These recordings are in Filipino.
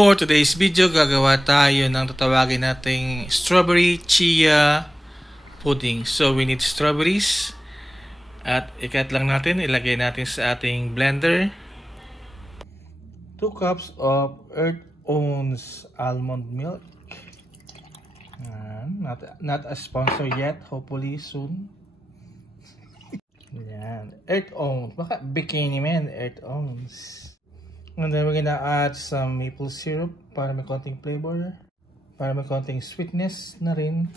For today's video, gagawa tayo ng tatawagin nating strawberry chia pudding. So we need strawberries at ikat lang natin, ilagay natin sa ating blender. 2 cups of Earth-Owns almond milk. Not a sponsor yet, hopefully soon. Yan, Earth-Owns, baka bikini man, Earth-Owns. And then we're gonna add some maple syrup para may konting flavor, para may konting sweetness na rin.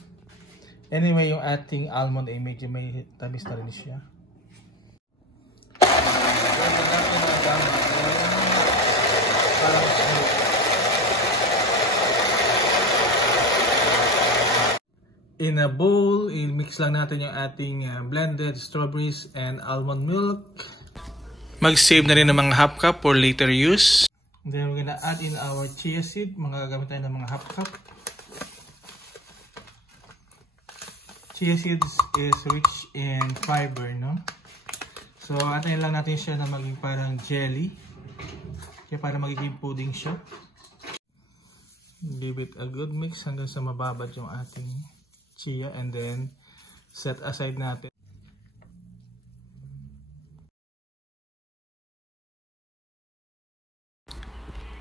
Anyway, yung ating almond ay medyo may tamis na rin siya. In a bowl, i-mix lang natin yung ating blended strawberries and almond milk. Mag-save na rin ng mga half cup for later use. Then we're gonna add in our chia seed. Gagamit tayo ng mga half cup. Chia seeds is rich in fiber, no? So, atayin lang natin siya na maging parang jelly. Kaya para magiging pudding siya. Give it a good mix hanggang sa mababad yung ating chia, and then set aside natin.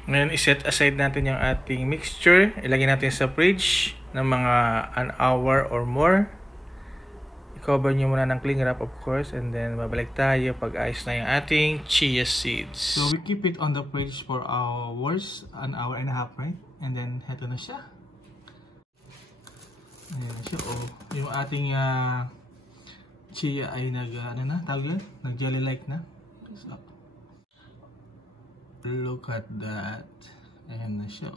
Ngayon, iset aside natin yung ating mixture. Ilagay natin sa fridge ng mga an hour or more. I-cover nyo muna ng cling wrap, of course, and then babalik tayo pag ayos na yung ating chia seeds. So we keep it on the fridge for hours, an hour and a half, right? And then heto na siya. Ayan na siya. Oh, yung ating chia ay nag jelly like na. So, look at that. Ayan na siya.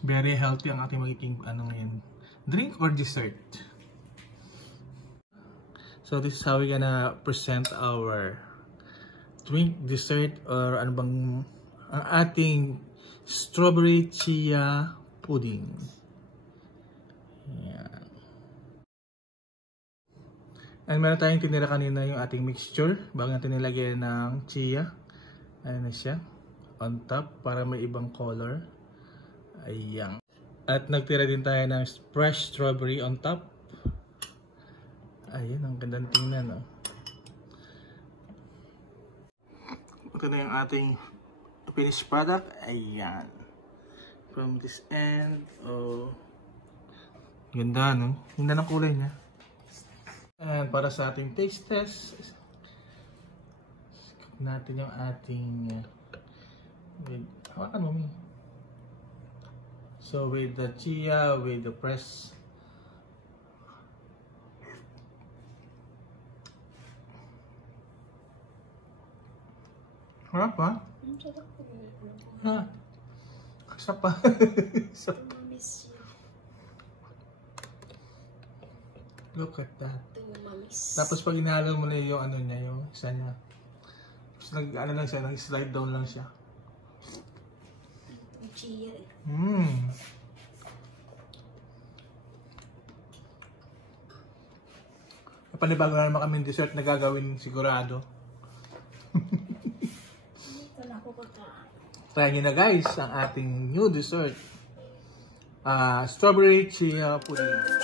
Very healthy ang ating magiging ngayon. Drink or dessert. So this is how we're gonna present our drink, dessert, or ano bang ang ating strawberry chia pudding. Ayan. And meron tayong tinira kanina yung ating mixture bago natin nilagay ng chia. Ayan na siya on top para may ibang color. Ayan. At nagtira din tayo ng fresh strawberry on top. Ayan, ang gandang tingnan, no? Ito na yung ating finished product. Ayan. From this end. Oh, ganda, no? Ganda ng kulay niya. And para sa ating taste test, natin yung ating hawakan mo, so with the chia, with the press, harap ha? Ha? Isa pa. Look at that. Tapos pag inahalo mo na yung ano niya, yung isa niya, nag-ano lang siya, nag-slide down lang siya. Chia. Panibago na naman kami dessert na gagawin sigurado. Try nyo na guys ang ating new dessert. Strawberry chia pudding.